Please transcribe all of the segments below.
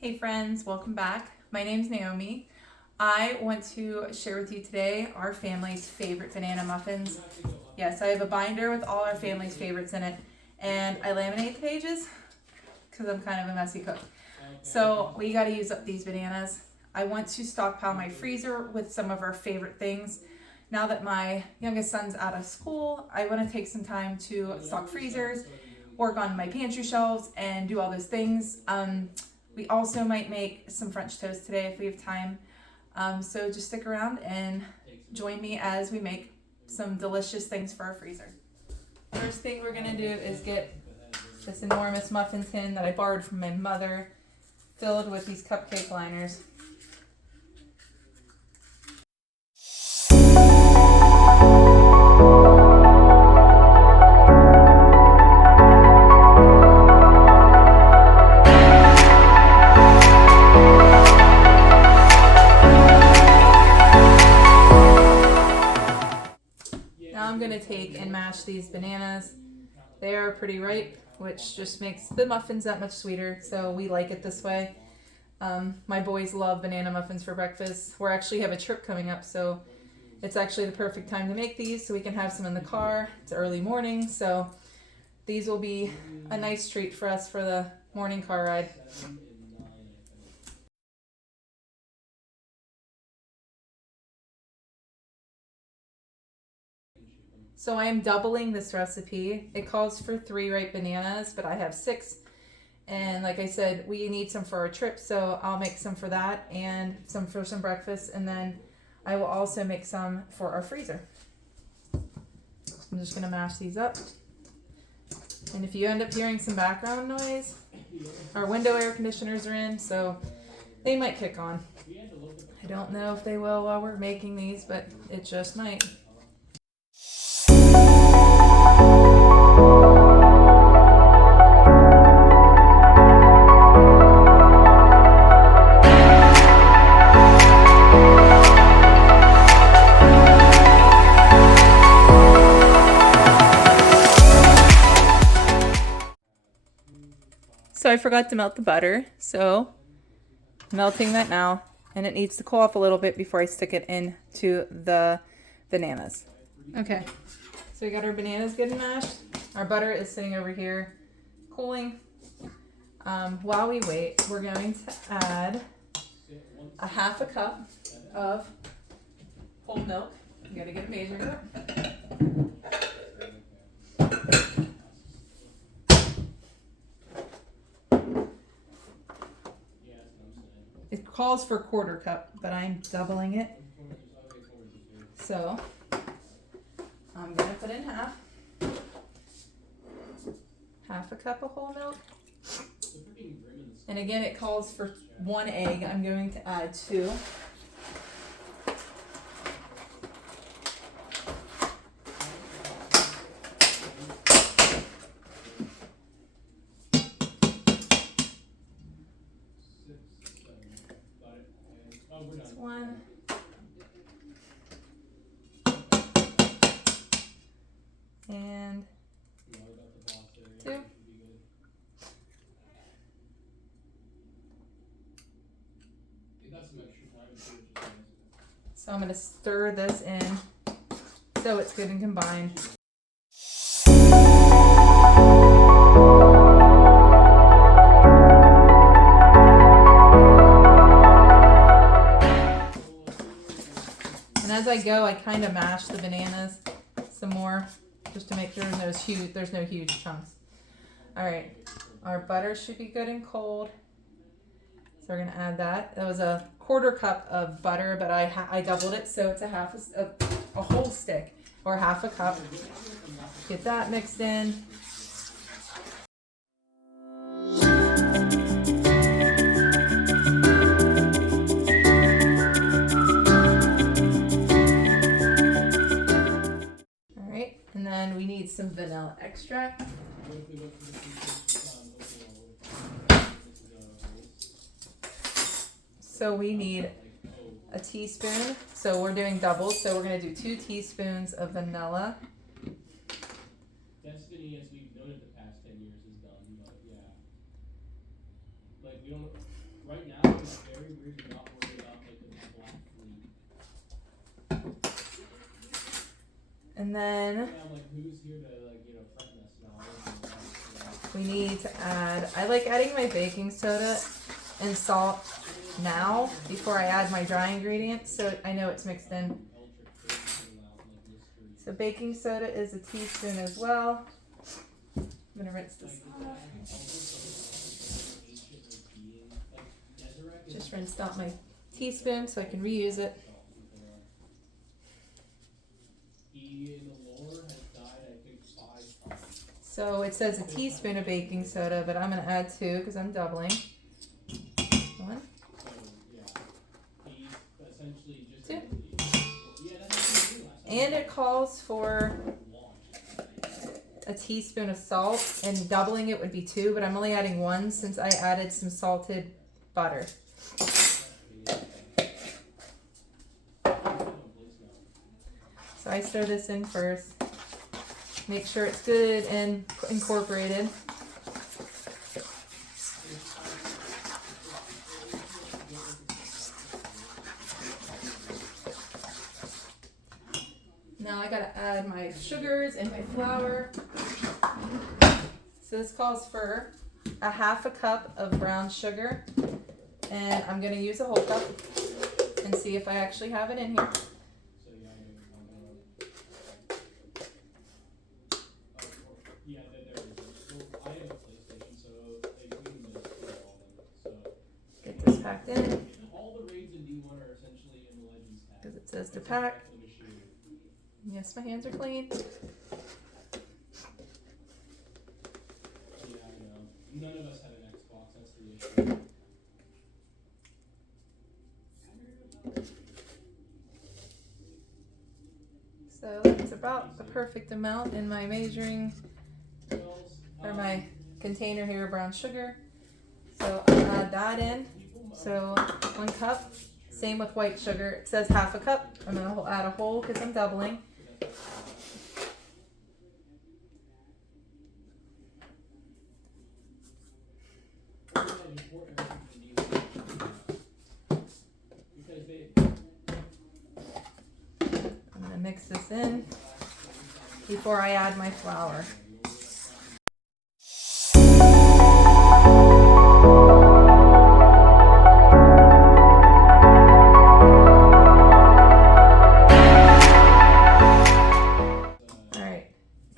Hey friends, welcome back. My name's Naomi. I want to share with you today our family's favorite banana muffins. Yes, I have a binder with all our family's favorites in it, and I laminate the pages because I'm kind of a messy cook. So we got to use up these bananas. I want to stockpile my freezer with some of our favorite things. Now that my youngest son's out of school, I want to take some time to stock freezers, work on my pantry shelves, and do all those things. We also might make some French toast today if we have time. So just stick around and join me as we make some delicious things for our freezer. First thing we're gonna do is get this enormous muffin tin that I borrowed from my mother, filled with these cupcake liners. Now I'm going to take and mash these bananas. They are pretty ripe, which just makes the muffins that much sweeter, so we like it this way. My boys love banana muffins for breakfast. We actually have a trip coming up, so it's actually the perfect time to make these so we can have some in the car. It's early morning, so these will be a nice treat for us for the morning car ride. So I am doubling this recipe. It calls for 3 ripe bananas, but I have 6. And like I said, we need some for our trip, so I'll make some for that and some for some breakfast, and then I will also make some for our freezer. I'm just gonna mash these up. And if you end up hearing some background noise, our window air conditioners are in, so they might kick on. I don't know if they will while we're making these, but it just might. So I forgot to melt the butter, so melting that now, and it needs to cool off a little bit before I stick it into the bananas. Okay, so we got our bananas getting mashed. Our butter is sitting over here cooling. While we wait, we're going to add a half a cup of whole milk. You gotta get a measuring cup. It calls for 1/4 cup, but I'm doubling it. So I'm gonna put in half a cup of whole milk. And again, it calls for 1 egg. I'm going to add 2. That's 1. And 2. So I'm going to stir this in so it's good and combined. And as I go, I kind of mash the bananas some more just to make sure there's no huge chunks. All right, our butter should be good and cold. So we're gonna add that. That was a 1/4 cup of butter, but I doubled it, so it's a whole stick or half a cup. Get that mixed in. All right, and then we need some vanilla extract. So we need a teaspoon. So we're doing doubles. So we're going to do 2 teaspoons of vanilla. Destiny, as we've known it the past 10 years, is done. But yeah, like Right now, it's very weird to not worry about like the black fleet. And then Yeah, I'm like, who's here to like, you know, threaten us now? we need to add, I like adding my baking soda and salt now before I add my dry ingredients so I know it's mixed in. So baking soda is a teaspoon as well. I'm gonna rinse this off. Just rinsed out my teaspoon so I can reuse it. So it says a teaspoon of baking soda, but I'm gonna add 2 because I'm doubling. 1, 2. And it calls for a teaspoon of salt, and doubling it would be 2, but I'm only adding 1 since I added some salted butter. So I stir this in first. Make sure it's good and incorporated. Now I gotta add my sugars and my flour. So this calls for a 1/2 cup of brown sugar, and I'm gonna use a whole cup and see if I actually have it in here. Get this packed in because it says to pack. Yes, my hands are clean. None of us had an Xbox, that's the issue. So that's about the perfect amount in my measuring, or my container here of brown sugar. So I'll add that in. So 1 cup. Same with white sugar. It says 1/2 cup. I'm going to add a whole because I'm doubling. I'm going to mix this in before I add my flour.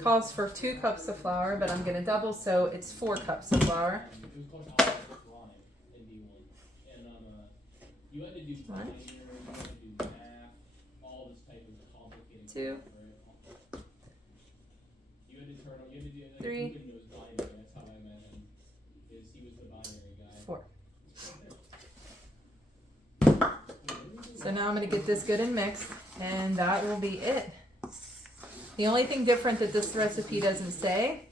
Calls for 2 cups of flour, but I'm gonna double, so it's 4 cups of flour. 1, 2, 3, 4. So now I'm gonna get this good and mixed, and that will be it. The only thing different that this recipe doesn't say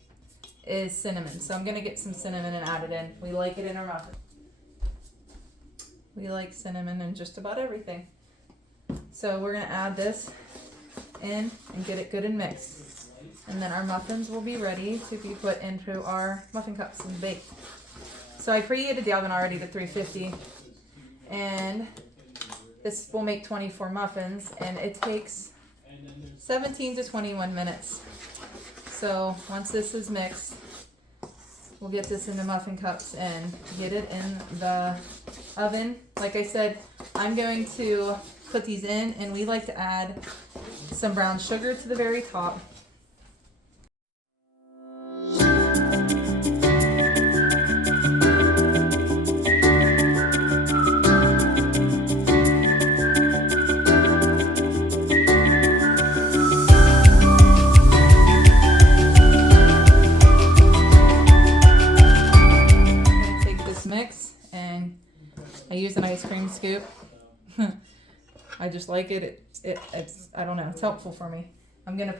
is cinnamon. So I'm going to get some cinnamon and add it in. We like it in our muffin. We like cinnamon in just about everything. So we're going to add this in and get it good and mixed. And then our muffins will be ready to be put into our muffin cups and baked. So I preheated the oven already to 350. And this will make 24 muffins. And it takes 17 to 21 minutes. So once this is mixed, we'll get this into muffin cups and get it in the oven. Like I said, I'm going to put these in, and we like to add some brown sugar to the very top. Mix, and I use an ice cream scoop. I just like it. It's I don't know, it's helpful for me. I'm gonna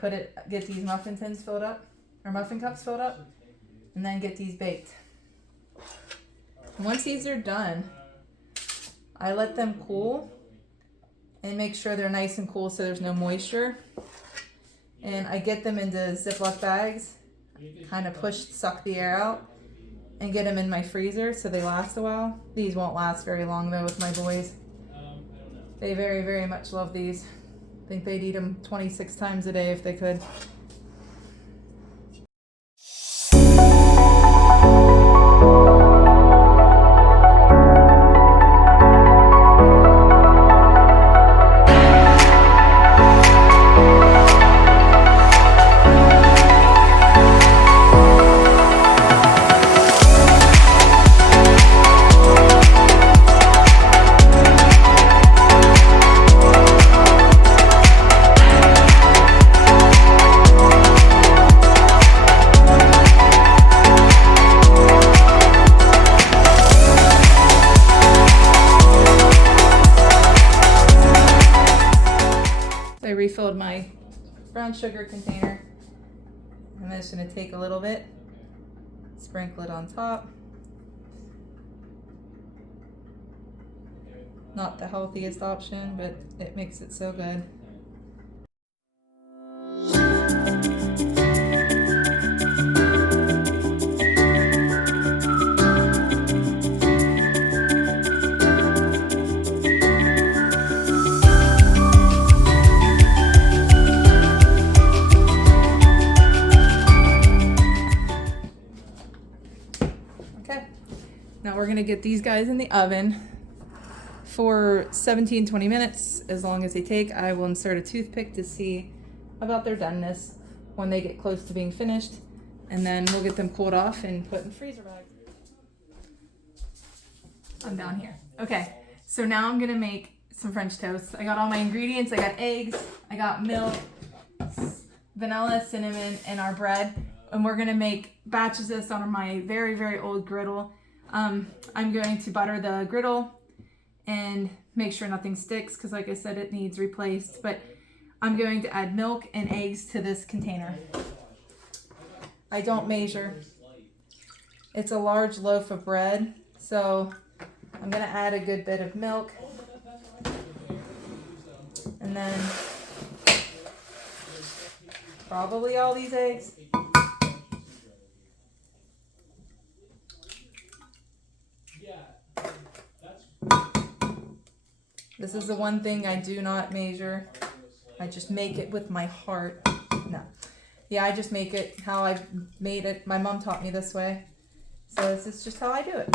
get these muffin tins filled up, or muffin cups filled up, and then get these baked. Once these are done, I let them cool and make sure they're nice and cool so there's no moisture. And I get them into Ziploc bags, kind of suck the air out. and get them in my freezer so they last a while. These won't last very long though with my boys. I don't know. They very, very much love these. I think they'd eat them 26 times a day if they could. I refilled my brown sugar container. I'm just going to take a little bit, sprinkle it on top. Not the healthiest option, but it makes it so good. Okay, now we're gonna get these guys in the oven for 17-20 minutes, as long as they take. I will insert a toothpick to see about their doneness when they get close to being finished, and then we'll get them cooled off and put in the freezer bag. I'm down here. Okay, so now I'm gonna make some French toast. I got all my ingredients. I got eggs, I got milk, vanilla, cinnamon, and our bread. And we're gonna make batches of this on my very, very old griddle. I'm going to butter the griddle and make sure nothing sticks, because like I said, it needs replaced. But I'm going to add milk and eggs to this container. I don't measure. It's a large loaf of bread, so I'm gonna add a good bit of milk. And then probably all these eggs. This is the one thing I do not measure. I just make it with my heart. No. Yeah, I just make it how I've made it. My mom taught me this way. So this is just how I do it.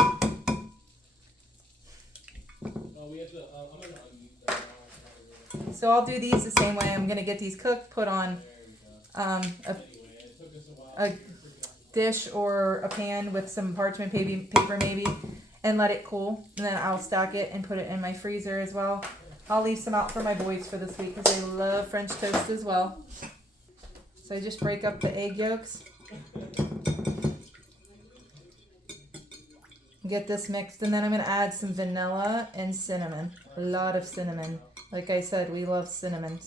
So I'll do these the same way. I'm going to get these cooked, put on a dish or a pan with some parchment paper maybe, and let it cool. And then I'll stack it and put it in my freezer as well. I'll leave some out for my boys for this week because they love French toast as well. So I just break up the egg yolks. Get this mixed, and then I'm going to add some vanilla and cinnamon. A lot of cinnamon. Like I said, we love cinnamon.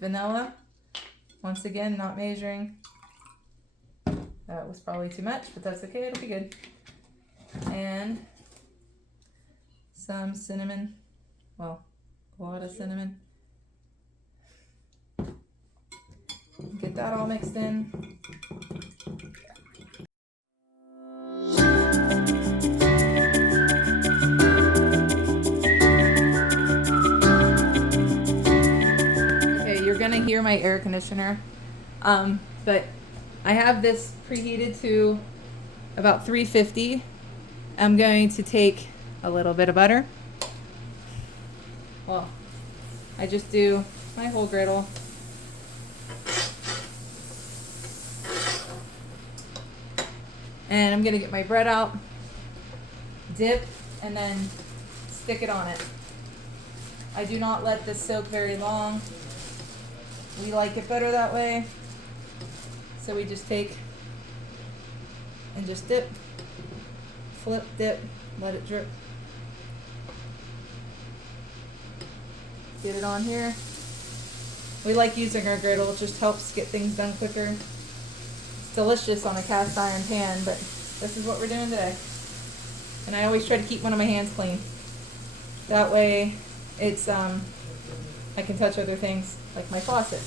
Vanilla. Once again, not measuring. That was probably too much, but that's okay, it'll be good. And some cinnamon. Well, a lot of cinnamon. Get that all mixed in. Gonna hear my air conditioner, but I have this preheated to about 350. I'm going to take a little bit of butter. Well, I just do my whole griddle. And I'm gonna get my bread out, dip, and then stick it on it. I do not let this soak very long. We like it better that way. So we just take and just dip, flip, dip, let it drip. Get it on here. We like using our griddle. It just helps get things done quicker. It's delicious on a cast iron pan, but this is what we're doing today. And I always try to keep one of my hands clean. That way it's I can touch other things like my faucet.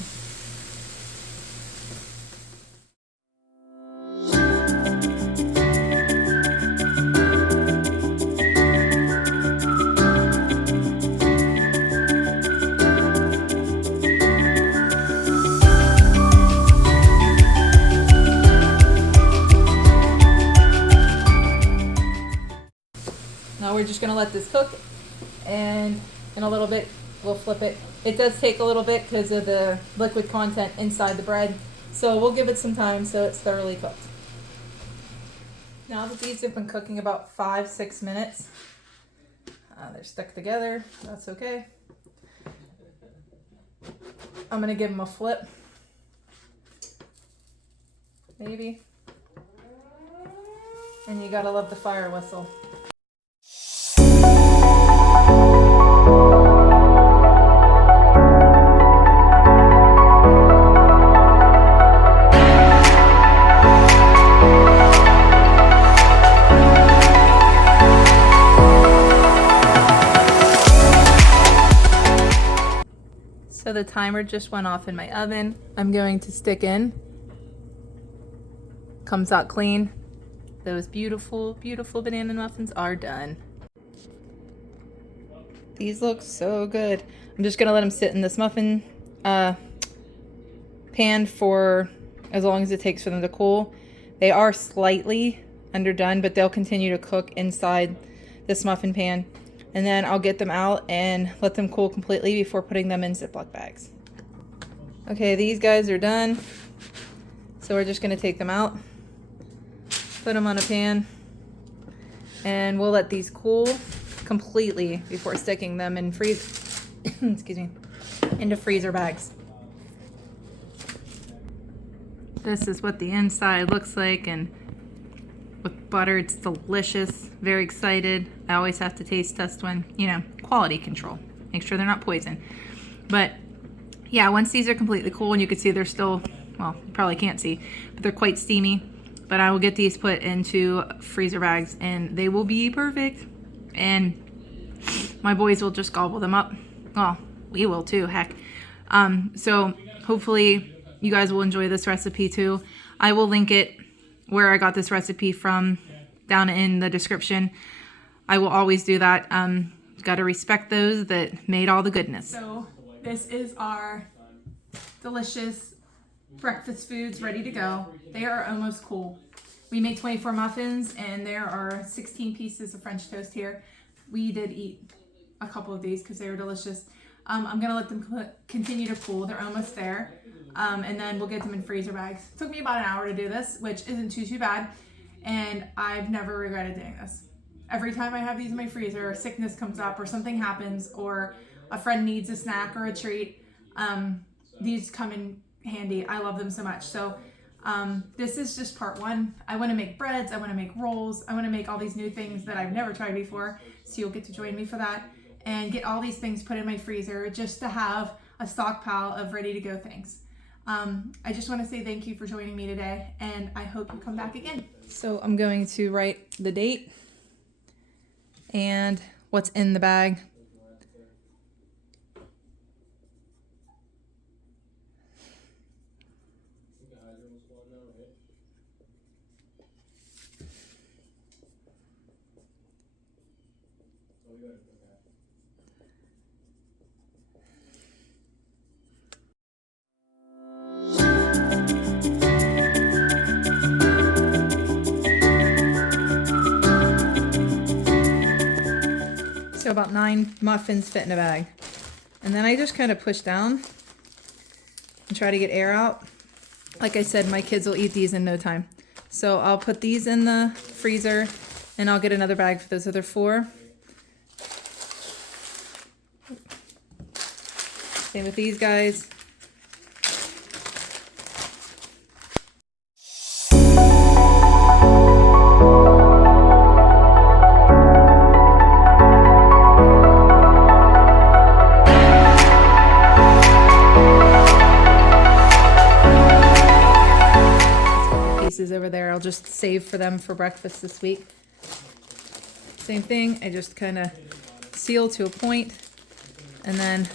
Now we're just gonna let this cook, and in a little bit we'll flip it. It does take a little bit because of the liquid content inside the bread, so we'll give it some time so it's thoroughly cooked. Now that these have been cooking about 5-6 minutes, they're stuck together. That's okay. I'm gonna give them a flip, maybe, and you gotta love the fire whistle. So the timer just went off in my oven. I'm going to stick in. Comes out clean. Those beautiful, beautiful banana muffins are done. These look so good. I'm just gonna let them sit in this muffin pan for as long as it takes for them to cool. They are slightly underdone, but they'll continue to cook inside this muffin pan. And then I'll get them out and let them cool completely before putting them in Ziploc bags. Okay, these guys are done. So we're just gonna take them out, put them on a pan, and we'll let these cool completely before sticking them in excuse me, into freezer bags. This is what the inside looks like, and with butter, it's delicious. Very excited. I always have to taste test when, quality control. Make sure they're not poison. But yeah, once these are completely cool, and you can see they're still, well, you probably can't see, but they're quite steamy. But I will get these put into freezer bags, and they will be perfect. And my boys will just gobble them up. Well, we will too, heck. So hopefully you guys will enjoy this recipe too. I will link it where I got this recipe from down in the description. I will always do that. Got to respect those that made all the goodness. So this is our delicious breakfast foods ready to go. They are almost cool. We make 24 muffins, and there are 16 pieces of French toast here. We did eat a couple of these because they were delicious. I'm gonna let them continue to cool. They're almost there. And then we'll get them in freezer bags. It took me about an hour to do this, which isn't too bad. And I've never regretted doing this. Every time I have these in my freezer, sickness comes up or something happens or a friend needs a snack or a treat, these come in handy. I love them so much. So this is just part one. I want to make breads. I want to make rolls. I want to make all these new things that I've never tried before. So you'll get to join me for that and get all these things put in my freezer just to have a stockpile of ready to go things. I just want to say thank you for joining me today, and I hope you come back again. So I'm going to write the date and what's in the bag. So about 9 muffins fit in a bag. And then I just kind of push down and try to get air out. Like I said, my kids will eat these in no time. So I'll put these in the freezer, and I'll get another bag for those other 4. Same with these guys. pieces over there. I'll just save for them for breakfast this week. Same thing, I just kind of seal to a point, and then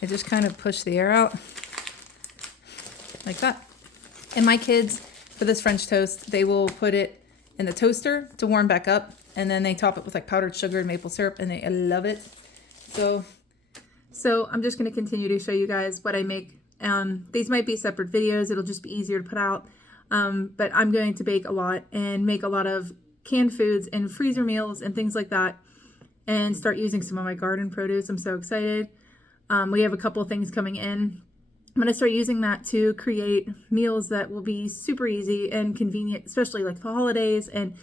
I just kind of push the air out like that. And my kids, for this French toast, they will put it in the toaster to warm back up, and then they top it with like powdered sugar and maple syrup, and they love it. So I'm just going to continue to show you guys what I make. These might be separate videos. It'll just be easier to put out. But I'm going to bake a lot and make a lot of canned foods and freezer meals and things like that, and start using some of my garden produce. I'm so excited. We have a couple of things coming in. I'm going to start using that to create meals that will be super easy and convenient, especially like the holidays and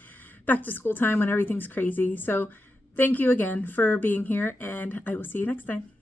back to school time when everything's crazy. So thank you again for being here, and I will see you next time.